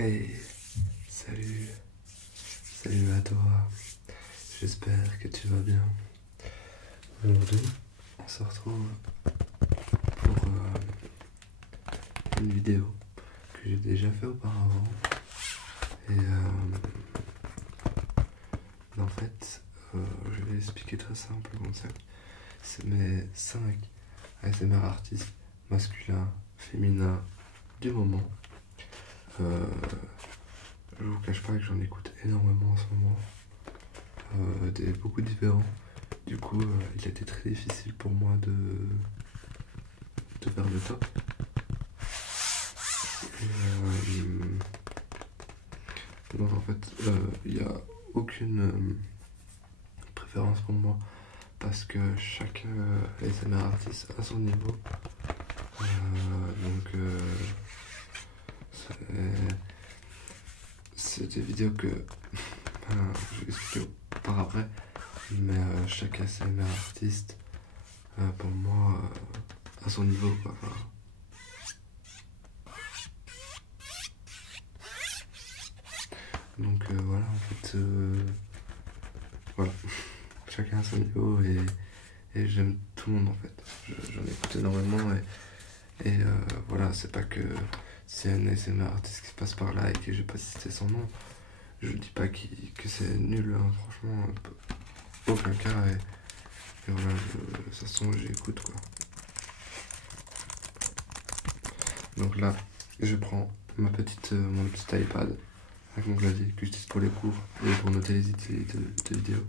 Hey, salut, salut à toi, j'espère que tu vas bien. Aujourd'hui, on se retrouve pour une vidéo que j'ai déjà fait auparavant. Et en fait, je vais expliquer très simple le concept. C'est mes 5 ASMR artistes masculins, féminins du moment. Je vous cache pas que j'en écoute énormément en ce moment, beaucoup différents. Du coup, il a été très difficile pour moi de faire le top. Donc en fait, il n'y a aucune préférence pour moi parce que chaque ASMR artiste a son niveau. Donc c'est des vidéos que je vais expliquer par après, mais chaque ASMR artiste pour moi a son niveau quoi. Donc voilà, en fait, voilà, chacun a son niveau et j'aime tout le monde en fait. J'en écoute énormément et voilà, c'est pas que c'est un ASMR artiste qui passe par là et que j'ai pas cité son nom. Je dis pas que c'est nul, hein, franchement, aucun cas et voilà, ça se sent que j'écoute quoi. Donc là, je prends mon petit iPad avec mon clavier que j'utilise pour les cours et pour noter les idées de vidéos.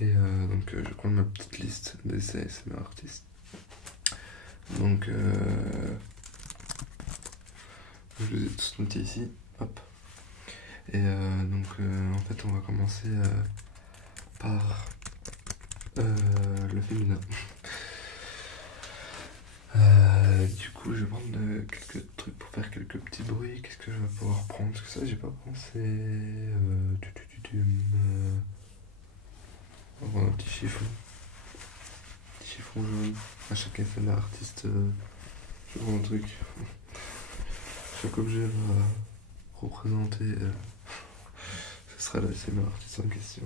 Et donc je prends ma petite liste des ASMR artistes. Donc je les ai tous notés ici. Hop. Et donc en fait on va commencer par le féminin. Du coup je vais prendre quelques trucs pour faire quelques petits bruits. Qu'est-ce que je vais pouvoir prendre? Parce que ça j'ai pas pensé. On va prendre un petit chiffon. Petit chiffon jaune. À chaque ASMR artiste, je prends un truc. Chaque objet va représenter ce sera l'ASMR artiste en question.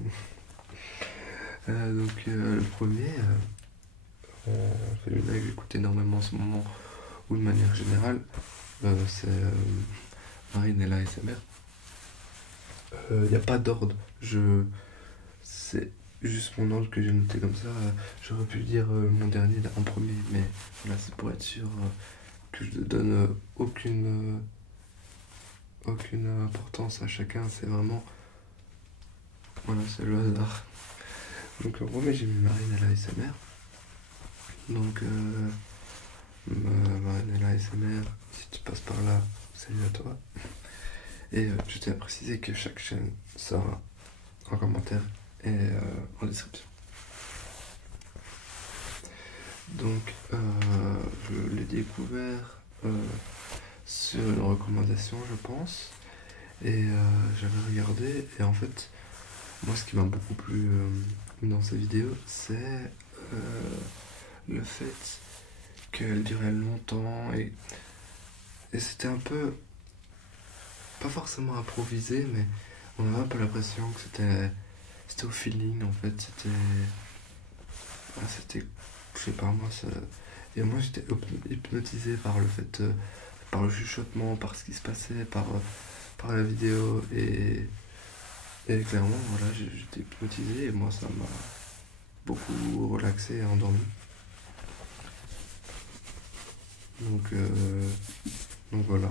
Donc le premier féminin que j'écoute énormément en ce moment, ou de manière générale, c'est Marinella ASMR. Il n'y a pas d'ordre, c'est juste mon ordre que j'ai noté comme ça. J'aurais pu dire mon dernier en premier, mais voilà, c'est pour être sûr que je ne donne aucune importance à chacun, c'est vraiment, voilà, c'est le hasard. Donc en premier j'ai mis Marinella ASMR. Donc Marinella ASMR, si tu passes par là, salut à toi. Et je tiens à préciser que chaque chaîne sera en commentaire et en description. Donc je l'ai découvert sur une recommandation je pense. Et j'avais regardé et en fait moi ce qui m'a beaucoup plu dans ces vidéos c'est le fait qu'elle durait longtemps et c'était un peu pas forcément improvisé mais on avait un peu l'impression que c'était au feeling en fait, c'était je sais pas moi ça, et moi j'étais hypnotisé par le fait par le chuchotement, par ce qui se passait, par la vidéo et clairement voilà j'étais hypnotisé et moi ça m'a beaucoup relaxé et endormi. Donc voilà.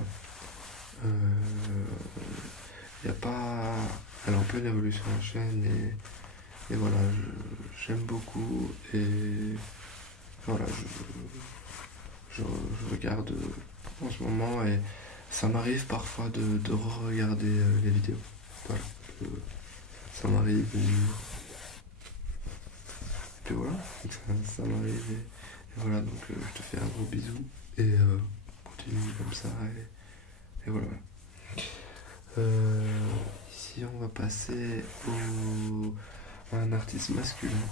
Y a pas, elle est en pleine évolution la chaîne et voilà j'aime beaucoup et voilà je regarde en ce moment et ça m'arrive parfois de re-regarder les vidéos. Voilà, ça m'arrive et puis voilà, ça m'arrive et voilà donc je te fais un gros bisou et continue comme ça et voilà. Ici on va passer à un artiste masculin.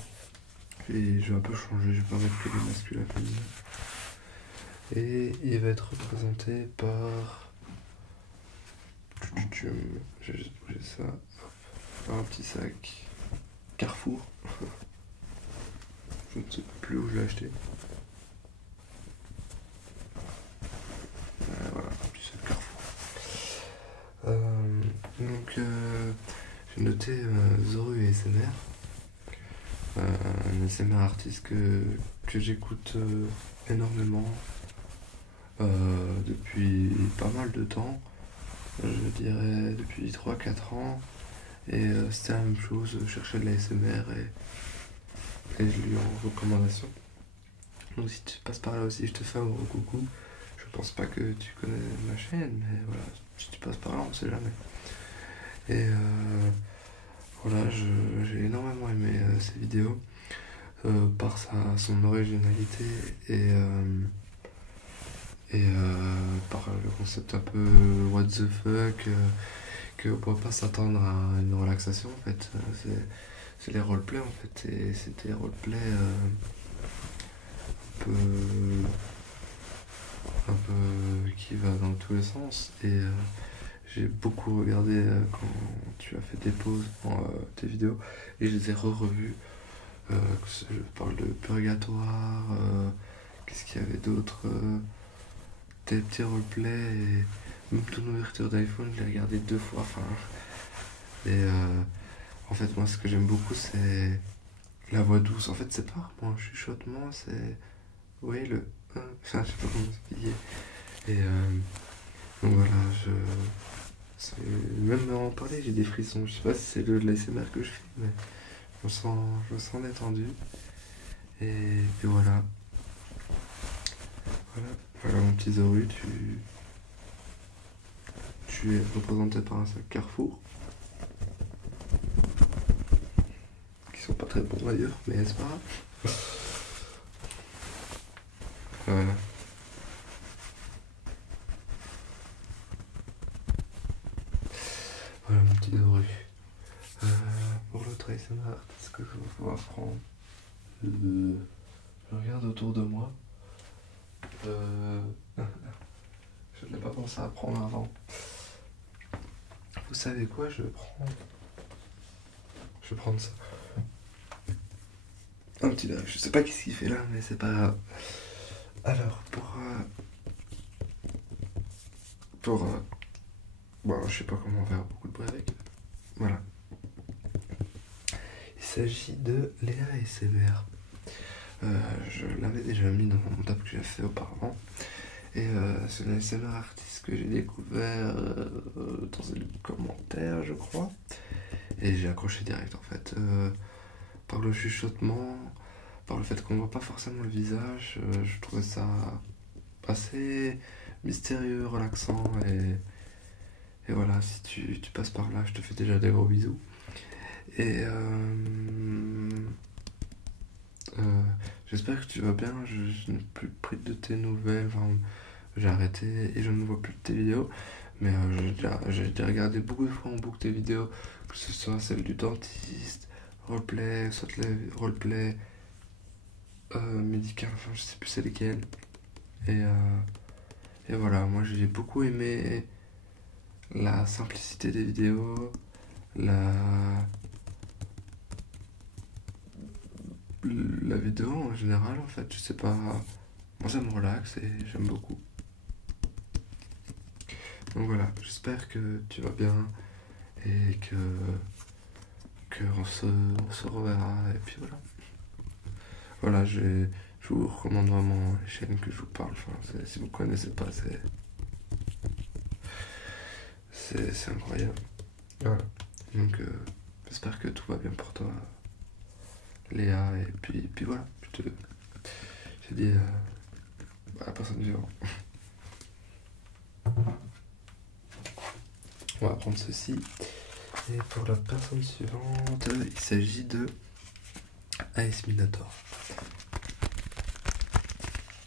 Et je vais un peu changer, je vais pas mettre que des masculins féminins. Et il va être représenté par... Je vais juste bouger ça. Hop. Par un petit sac Carrefour. Je ne sais plus où je l'ai acheté. Voilà, un petit sac Carrefour. J'ai noté Zoru et SMR. Un SMR artiste que j'écoute énormément depuis pas mal de temps, je dirais depuis 3-4 ans, et c'était la même chose, je cherchais de la SMR et je l'ai eu en recommandation. Donc si tu passes par là aussi, je te fais un gros coucou. Je pense pas que tu connais ma chaîne, mais voilà, si tu passes par là, on sait jamais. Et voilà, j'ai énormément aimé ces vidéos par son originalité et par le concept un peu what the fuck, qu'on peut pas s'attendre à une relaxation en fait. C'est les roleplays en fait, et c'était des roleplays un peu qui va dans tous les sens. Et j'ai beaucoup regardé quand tu as fait tes pauses dans tes vidéos, et je les ai re-revues. Je parle de Purgatoire, qu'est-ce qu'il y avait d'autre, des petits roleplays, et même ton ouverture d'iPhone, je l'ai regardé 2 fois. Enfin, et en fait, moi, ce que j'aime beaucoup, c'est la voix douce. En fait, c'est pas vraiment un chuchotement, c'est. Oui, le. Enfin, je sais pas comment expliquer. Et donc voilà, même en parler, j'ai des frissons. Je sais pas si c'est de l'ASMR que je fais, mais je me sens détendu. Et voilà. Voilà mon petit Zoru, tu es représenté par un sac Carrefour. Qui sont pas très bons d'ailleurs, mais c'est pas grave. Voilà. Voilà mon petit Zoru. Pour l'autre ASMR, qu'est-ce que je vais pouvoir prendre? Je regarde autour de moi. Je ne l'ai pas pensé à prendre avant. Vous savez quoi, je vais prendre ça. Un petit live. Je sais pas qu'est-ce qu'il fait là, mais c'est pas grave. Alors, bon, je sais pas comment faire beaucoup de bruit avec. Voilà. Il s'agit de Léa ASMR. Je l'avais déjà mis dans mon table que j'ai fait auparavant. Et c'est une ASMR artiste que j'ai découvert dans un commentaire, je crois. Et j'ai accroché direct en fait. Par le chuchotement, par le fait qu'on voit pas forcément le visage, je trouvais ça assez mystérieux, relaxant. Et voilà, si tu passes par là, je te fais déjà des gros bisous. Et j'espère que tu vas bien. Je n'ai plus pris de tes nouvelles. Enfin, j'ai arrêté et je ne vois plus de tes vidéos. Mais j'ai déjà regardé beaucoup de fois en boucle tes vidéos, que ce soit celle du dentiste, roleplay, soit les roleplay médical, enfin je sais plus c'est lesquels. Et voilà, moi j'ai beaucoup aimé la simplicité des vidéos, la vidéo en général en fait, je sais pas, moi ça me relaxe et j'aime beaucoup. Donc voilà, j'espère que tu vas bien et que on se reverra, et puis voilà. Voilà, je vous recommande vraiment les chaînes que je vous parle. Enfin, si vous connaissez pas, c'est incroyable. Voilà. Donc j'espère que tout va bien pour toi, Léa, et puis voilà. Je te dis à la personne suivante. On va prendre ceci. Et pour la personne suivante, il s'agit de AS Minator,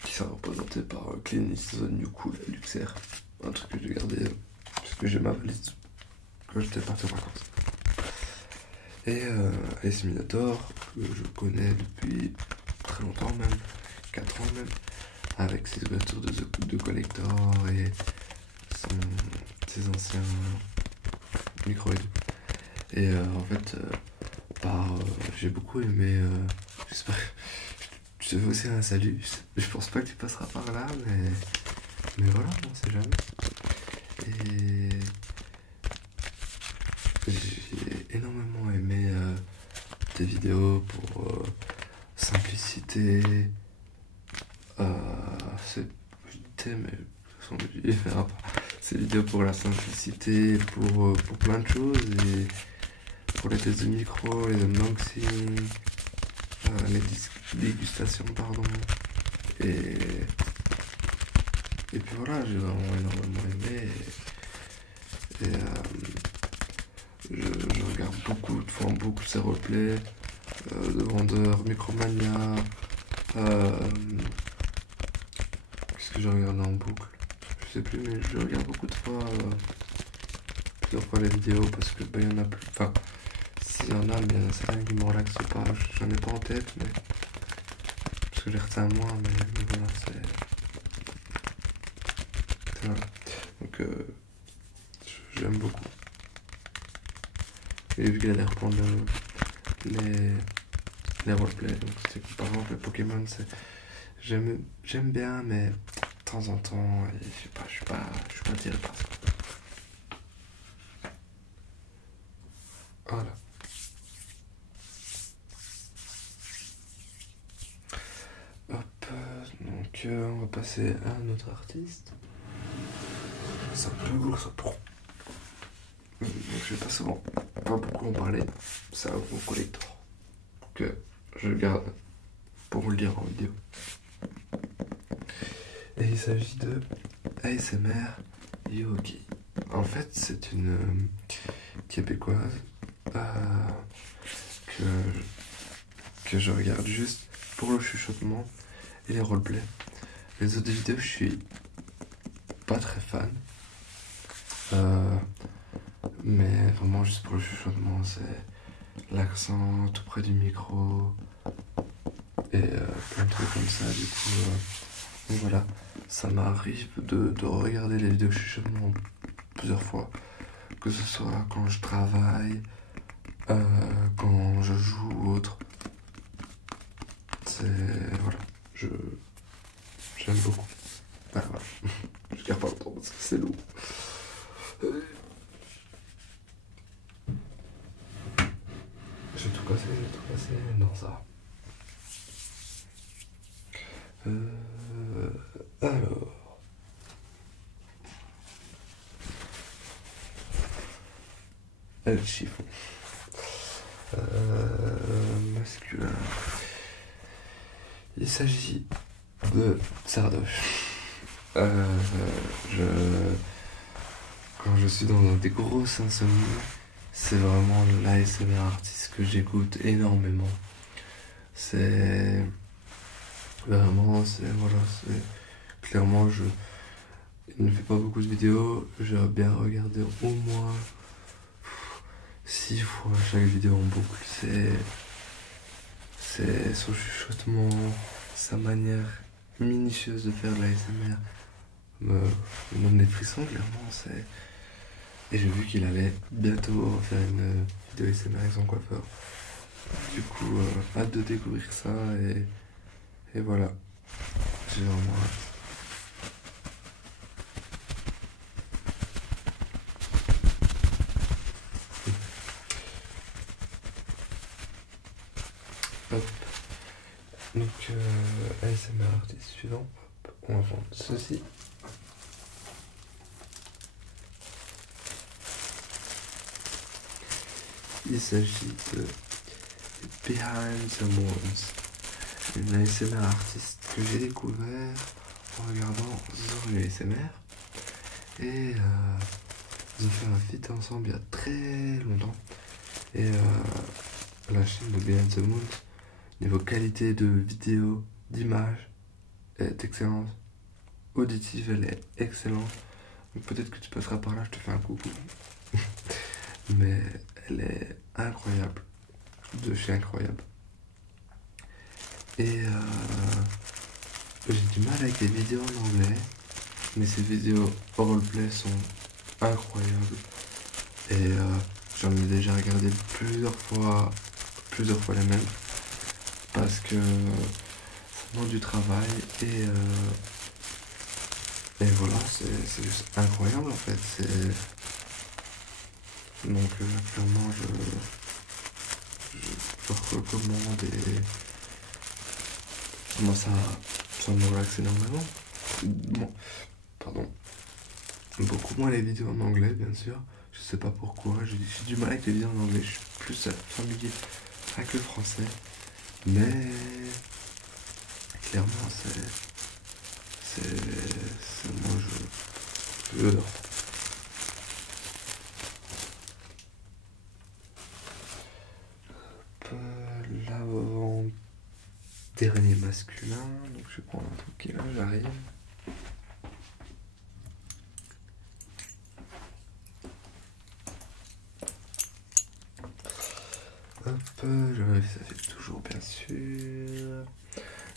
qui sera représenté par Clean Eastwood New Cool à Luxair. Un truc que j'ai gardé parce que j'ai ma valise quand j'étais parti en vacances. Et Ace Minator, que je connais depuis très longtemps même, 4 ans même, avec ses ouvertures de collector et ses anciens micros et tout. Et en fait, j'ai beaucoup aimé, j'espère, je te fais aussi un salut, je pense pas que tu passeras par là, mais voilà, on sait jamais. Et j'ai énormément aimé tes vidéos pour simplicité, c'est, je disais, mais il verra pas. Ces vidéos pour la simplicité, pour plein de choses, et pour les tests de micro, les unboxings, les dégustations, pardon. Et, et puis voilà, j'ai vraiment énormément aimé. Je regarde beaucoup ces replays de vendeurs, Micromania. Qu'est-ce que j'ai regardé en boucle? Je sais plus, mais je regarde beaucoup de fois, plusieurs fois les vidéos parce que il y en a plus. Enfin, s'il y en a, mais il y en a certains qui me relaxent pas. J'en ai pas en tête, mais parce que j'ai retiens moins, mais voilà, c'est voilà. Donc j'aime beaucoup. Et vu qu'il allait reprendre les roleplays, donc c'est par exemple le Pokémon, j'aime bien, mais de temps en temps, je suis pas tiré par ça. Voilà. Hop, donc on va passer à un autre artiste. C'est un peu lourd ça pour. Donc je vais pas beaucoup en parler. C'est un gros collector que je garde pour le lire en vidéo. Et il s'agit de ASMR Yogi. En fait, c'est une québécoise que je regarde juste pour le chuchotement et les roleplays. Les autres vidéos, je suis pas très fan. Mais vraiment juste pour le chuchotement, c'est l'accent tout près du micro et plein de trucs comme ça. Du coup, donc voilà, ça m'arrive de regarder les vidéos chuchotement plusieurs fois, que ce soit quand je travaille, quand je joue ou autre. Voilà, j'aime beaucoup. Voilà. Je garde pas longtemps parce que c'est lourd. J'ai tout cassé dans ça. Alors. Le chiffon. Masculin. Il s'agit de Sardoche. Quand je suis dans des grosses insomnies, c'est vraiment l'ASMR artiste que j'écoute énormément. C'est vraiment, clairement, il ne fait pas beaucoup de vidéos. J'ai bien regardé au moins 6 fois chaque vidéo en boucle. C'est son chuchotement, sa manière minutieuse de faire de l'ASMR me donne des frissons, clairement. Et j'ai vu qu'il allait bientôt faire une vidéo ASMR avec son coiffeur. Du coup, hâte de découvrir ça et voilà. J'ai vraiment hâte. Hop. Donc, ASMR artiste suivant. Hop. On va prendre ceci. Il s'agit de Behind the Moons, une ASMR artiste que j'ai découvert en regardant Zorio ASMR. Et ils ont fait un feat ensemble il y a très longtemps. Et la chaîne de Behind the Moons, niveau qualité de vidéo, d'image, est excellente. Auditive, elle est excellente. Donc peut-être que tu passeras par là, je te fais un coucou. Mais elle est incroyable. de chez Incroyable. Et j'ai du mal avec les vidéos en anglais, mais ces vidéos roleplay sont incroyables. Et j'en ai déjà regardé plusieurs fois les mêmes, parce que ça demande du travail et voilà, c'est juste incroyable en fait. Donc clairement je recommande et moi ça me relaxe énormément. Bon, pardon. Beaucoup moins les vidéos en anglais bien sûr. Je sais pas pourquoi, j'ai du mal avec les vidéos en anglais, je suis plus familier avec le français. Mais clairement moi j'adore. L'avant-dernier masculin, donc je vais prendre un truc qui est là, j'arrive. Hop, je vérifie toujours bien sûr.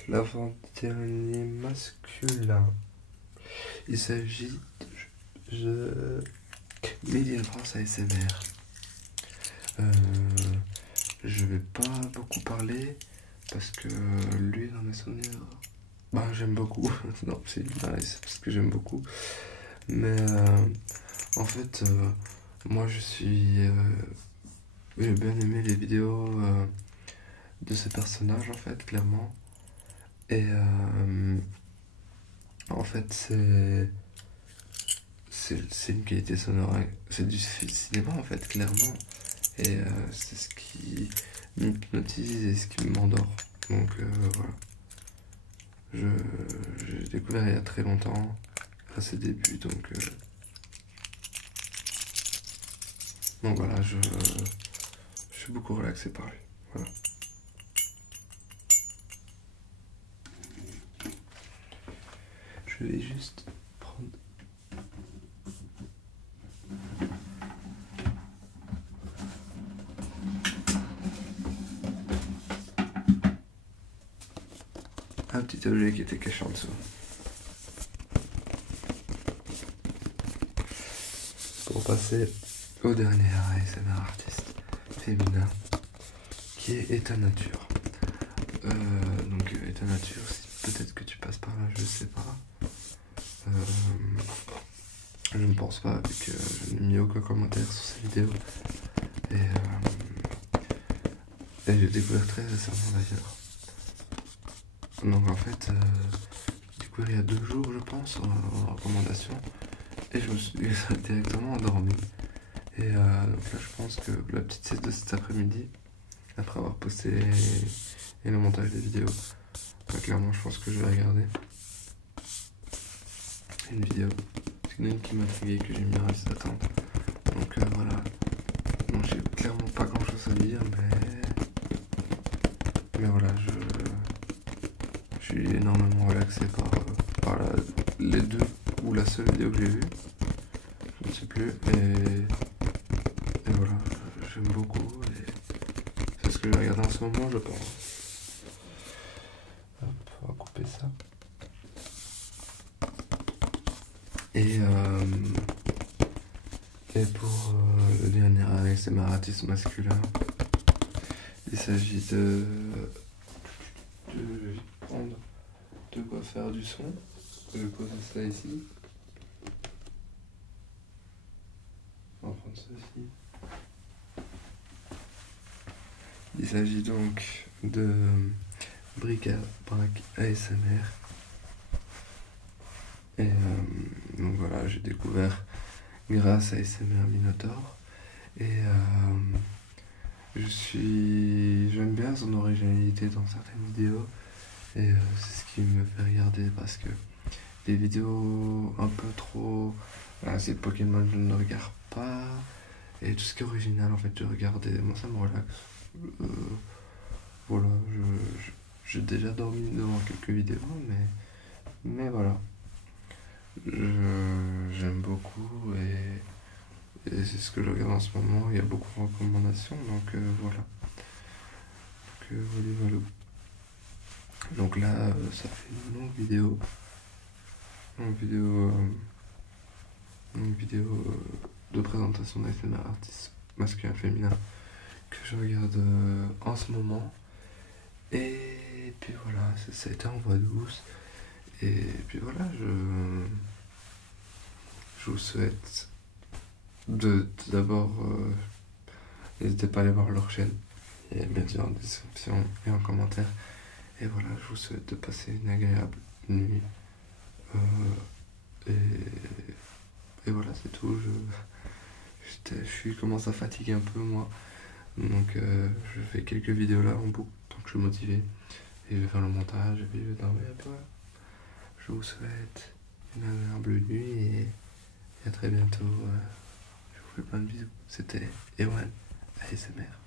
L'avant-dernier masculin. Il s'agit de Made in France ASMR. Je vais pas beaucoup parler parce que lui dans mes souvenirs, bah j'aime beaucoup. Non, c'est nice parce que j'aime beaucoup. Mais en fait, moi j'ai bien aimé les vidéos de ce personnage en fait, clairement. Et en fait, c'est une qualité sonore, c'est du cinéma en fait, clairement. Et c'est ce qui m'hypnotise et ce qui m'endort. Donc voilà. J'ai découvert il y a très longtemps, à ses débuts, donc voilà, je suis beaucoup relaxé par lui. Voilà. Je vais juste prendre un petit objet qui était caché en dessous. Pour passer au dernier ASMR artiste féminin, qui est État Nature. Donc État Nature, peut-être que tu passes par là, je sais pas. Je ne pense pas, vu que je n'ai mis aucun commentaire sur ces vidéos. Et j'ai découvert très récemment d'ailleurs. Donc en fait, j'ai découvert il y a 2 jours je pense en recommandation. Et je me suis directement endormi. Et donc là je pense que la petite sieste de cet après-midi, après avoir posté et le montage des vidéos, bah, clairement je pense que je vais regarder une vidéo. C'est une qui m'a intrigué, que j'ai mis en liste d'attente. Donc voilà. Donc j'ai clairement pas grand chose à dire, mais voilà, je suis énormément relaxé par les deux ou la seule vidéo que j'ai vue. Je ne sais plus. Et voilà, j'aime beaucoup. Et c'est ce que je vais regarder en ce moment, je pense. Hop, on va couper ça. Et pour le dernier ASMR artiste masculin, il s'agit de prendre de quoi faire du son. Je vais poser ça ici. On va prendre ceci. Il s'agit donc de Bric-à-Brac ASMR. Et donc voilà, j'ai découvert grâce à ASMR Minotaur. Et j'aime bien son originalité dans certaines vidéos. Et c'est ce qui me fait regarder, parce que des vidéos un peu trop... Voilà, c'est Pokémon, je ne regarde pas. Et tout ce qui est original, en fait, je regarde et moi ça me relaxe. Voilà, j'ai déjà dormi devant quelques vidéos, mais voilà. J'aime beaucoup et c'est ce que je regarde en ce moment. Il y a beaucoup de recommandations, donc voilà. que voilà. Donc là, ça fait une longue vidéo. Une vidéo de présentation d'ASMR artistes masculin féminin que je regarde en ce moment. Et puis voilà, ça a été en voix douce. Et puis voilà, je vous souhaite d'abord, n'hésitez pas à aller voir leur chaîne, et bien sûr en description et en commentaire. Et voilà, je vous souhaite de passer une agréable nuit. Et voilà, c'est tout. Je commence à fatiguer un peu moi. Donc je fais quelques vidéos là en boucle tant que je suis motivé. Et je vais faire le montage et puis je vais dormir. Et puis voilà. Je vous souhaite une agréable nuit et à très bientôt. Je vous fais plein de bisous. C'était Ewan ASMR.